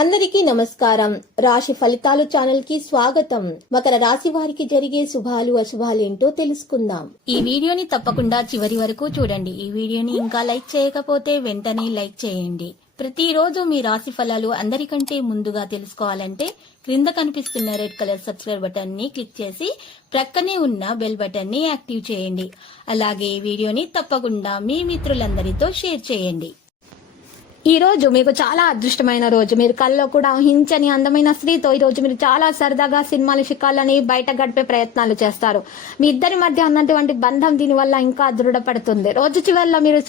అందరికీ నమస్కారం. రాశి ఫలితాలు ఛానల్ కి స్వాగతం. మకర రాశి వారికి జరిగే శుభాలు అశుభాలు ఏంటో తెలుసుకుందాం. ఈ వీడియోని తప్పకుండా చివరి వరకు చూడండి. ఈ వీడియోని ఇంకా లైక్ చేయకపోతే వెంటనే లైక్ చేయండి. ప్రతిరోజు మీ రాశి ఫలాలు అందరికంటే ముందుగా తెలుసుకోవాలంటే క్రింద కనిపిస్తున్న రెడ్ కలర్ సబ్స్క్రైబ్ బటన్ ని క్లిక్ చేసి ప్రక్కనే ఉన్న బెల్ బటన్ ని యాక్టివ్ చేయండి. అలాగే ఈ వీడియోని తప్పకుండా మీ మిత్రులందరితో షేర్ చేయండి. ఈ రోజు మీకు చాలా అదృష్టమైన రోజు. మీరు కల్లో కూడా ఊహించని అందమైన స్త్రీతో ఈ రోజు మీరు చాలా సరదాగా సినిమాలు చిక్కాలని బయట గడిపే ప్రయత్నాలు చేస్తారు. మీ ఇద్దరి మధ్య ఉన్నటువంటి బంధం దీనివల్ల ఇంకా దృఢపడుతుంది. రోజు చివరిలో మీరు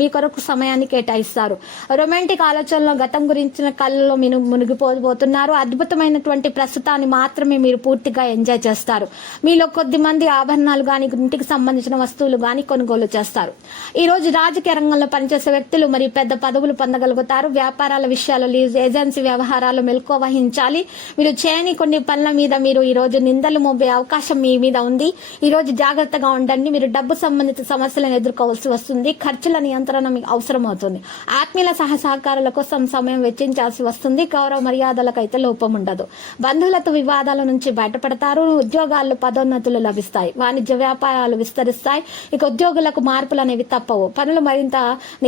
మీ కొరకు సమయాన్ని కేటాయిస్తారు. రొమాంటిక్ ఆలోచనలో గతం గురించిన కళ్ళలో మీరు మునిగిపోతున్నారు. అద్భుతమైనటువంటి ప్రస్తుతాన్ని మాత్రమే మీరు పూర్తిగా ఎంజాయ్ చేస్తారు. మీలో కొద్ది మంది ఆభరణాలు గాని ఇంటికి సంబంధించిన వస్తువులు గాని కొనుగోలు చేస్తారు. ఈ రోజు రాజకీయ రంగంలో పనిచేసే వ్యక్తులు మరియు పెద్ద పదవులు పొందగలుగుతారు. వ్యాపారాల విషయాలు, లీజ్ ఏజెన్సీ వ్యవహారాలు మెలకువ వహించాలి. మీరు చేయని కొన్ని పనుల మీద మీరు ఈ రోజు నిందలు మోపే అవకాశం మీ మీద ఉంది. ఈ రోజు జాగ్రత్తగా ఉండండి. మీరు డబ్బు సంబంధిత సమస్యలను ఎదుర్కోవాల్సి వస్తుంది. ఖర్చుల నియంత్రణ మీకు అవసరం అవుతుంది. ఆత్మీయుల సహకారాల కోసం సమయం వెచ్చించాల్సి వస్తుంది. గౌరవ మర్యాదలకు అయితే లోపం ఉండదు. బంధువులతో వివాదాల నుంచి బయటపడతారు. ఉద్యోగాల్లో పదోన్నతులు లభిస్తాయి. వాణిజ్య వ్యాపారాలు విస్తరిస్తాయి. ఇక ఉద్యోగులకు మార్పులు అనేవి తప్పవు. పనులు మరింత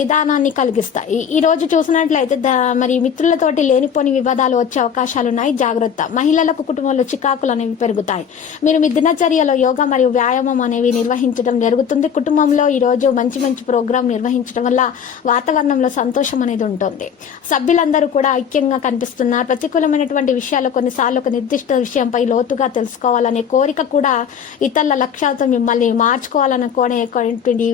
నిదానాన్ని కలిగిస్తాయి. ఈ రోజు చూసినట్లయితే మరి మిత్రులతోటి లేనిపోని వివాదాలు వచ్చే అవకాశాలున్నాయి. జాగ్రత్త. మహిళలకు కుటుంబంలో చికాకులు అనేవి పెరుగుతాయి. మీరు మీ దినచర్యలో యోగా మరియు వ్యాయామం అనేవి నిర్వహించడం జరుగుతుంది. కుటుంబంలో ఈ రోజు మంచి మంచి ప్రోగ్రాం నిర్వహించడం వల్ల వాతావరణంలో సంతోషం అనేది ఉంటుంది. సభ్యులందరూ కూడా ఐక్యంగా కనిపిస్తున్నారు. ప్రతికూలమైనటువంటి విషయాలు కొన్నిసార్లు ఒక నిర్దిష్ట విషయంపై లోతుగా తెలుసుకోవాలనే కోరిక కూడా ఇతరుల లక్ష్యాలతో మిమ్మల్ని మార్చుకోవాలనుకునే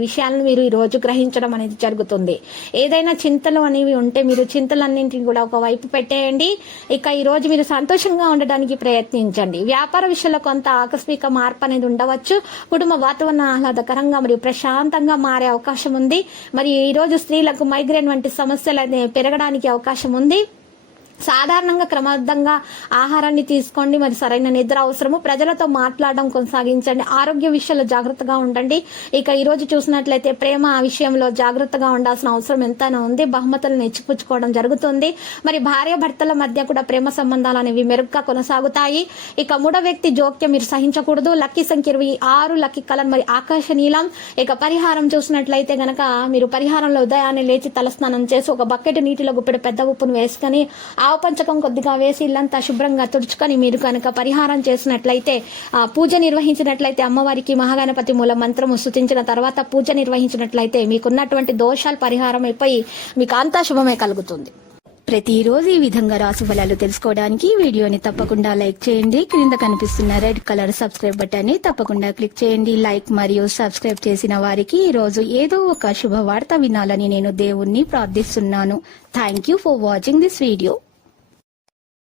విషయాలను మీరు ఈ రోజు గ్రహించడం అనేది జరుగుతుంది. ఏదైనా చింతలు అనేవి ఉంటే మీరు చింతలన్నింటినీ కూడా ఒకవైపు పెట్టేయండి. ఇక ఈ రోజు మీరు సంతోషంగా ఉండడానికి ప్రయత్నించండి. వ్యాపార విషయంలో కొంత ఆకస్మిక మార్పు అనేది ఉండవచ్చు. కుటుంబ వాతావరణం ఆహ్లాదకరంగా మరియు ప్రశాంతంగా మారే అవకాశం ఉంది. మరి ఈ రోజు స్త్రీలకు మైగ్రేన్ వంటి సమస్యలు పెరగడానికి అవకాశం ఉంది. సాధారణంగా క్రమబద్ధంగా ఆహారాన్ని తీసుకోండి. మరి సరైన నిద్ర అవసరము. ప్రజలతో మాట్లాడడం కొనసాగించండి. ఆరోగ్య విషయంలో జాగ్రత్తగా ఉండండి. ఇక ఈ రోజు చూసినట్లయితే ప్రేమ విషయంలో జాగ్రత్తగా ఉండాల్సిన అవసరం ఎంతైనా ఉంది. బహుమతులను ఇచ్చిపుచ్చుకోవడం జరుగుతుంది. మరి భార్య భర్తల మధ్య కూడా ప్రేమ సంబంధాలు అనేవి మెరుగ్గా కొనసాగుతాయి. ఇక మూడో వ్యక్తి జోక్యం మీరు సహించకూడదు. లక్కీ సంఖ్య 26, లక్కీ కలర్ మరి ఆకాశ నీలం. ఇక పరిహారం చూసినట్లయితే గనక మీరు పరిహారంలో ఉదయాన్నే లేచి తలస్నానం చేసి ఒక బకెట్ నీటిలో గుప్పెడు పెద్ద ఉప్పును వేసుకొని ఆవు పంచకం కొద్దిగా వేసి ఇల్లంతా శుభ్రంగా తుడుచుకొని మీరు కనుక పరిహారం చేసినట్లయితే పూజ నిర్వహించినట్లయితే అమ్మవారికి మహాగణపతి మూల మంత్రము స్తుతించిన తర్వాత పూజ నిర్వహించినట్లయితే మీకున్నటువంటి దోషాలు పరిహారం అయిపోయి మీకు అంతా శుభమే కలుగుతుంది. ప్రతిరోజు ఈ విధంగా రాశి ఫలాలు తెలుసుకోవడానికి వీడియోని తప్పకుండా లైక్ చేయండి. క్రింద కనిపిస్తున్న రెడ్ కలర్ సబ్స్క్రైబ్ బటన్ ని తప్పకుండా క్లిక్ చేయండి. లైక్ మరియు సబ్స్క్రైబ్ చేసిన వారికి ఈ రోజు ఏదో ఒక శుభవార్త వినాలని నేను దేవుణ్ణి ప్రార్థిస్తున్నాను. Thank you for watching this video.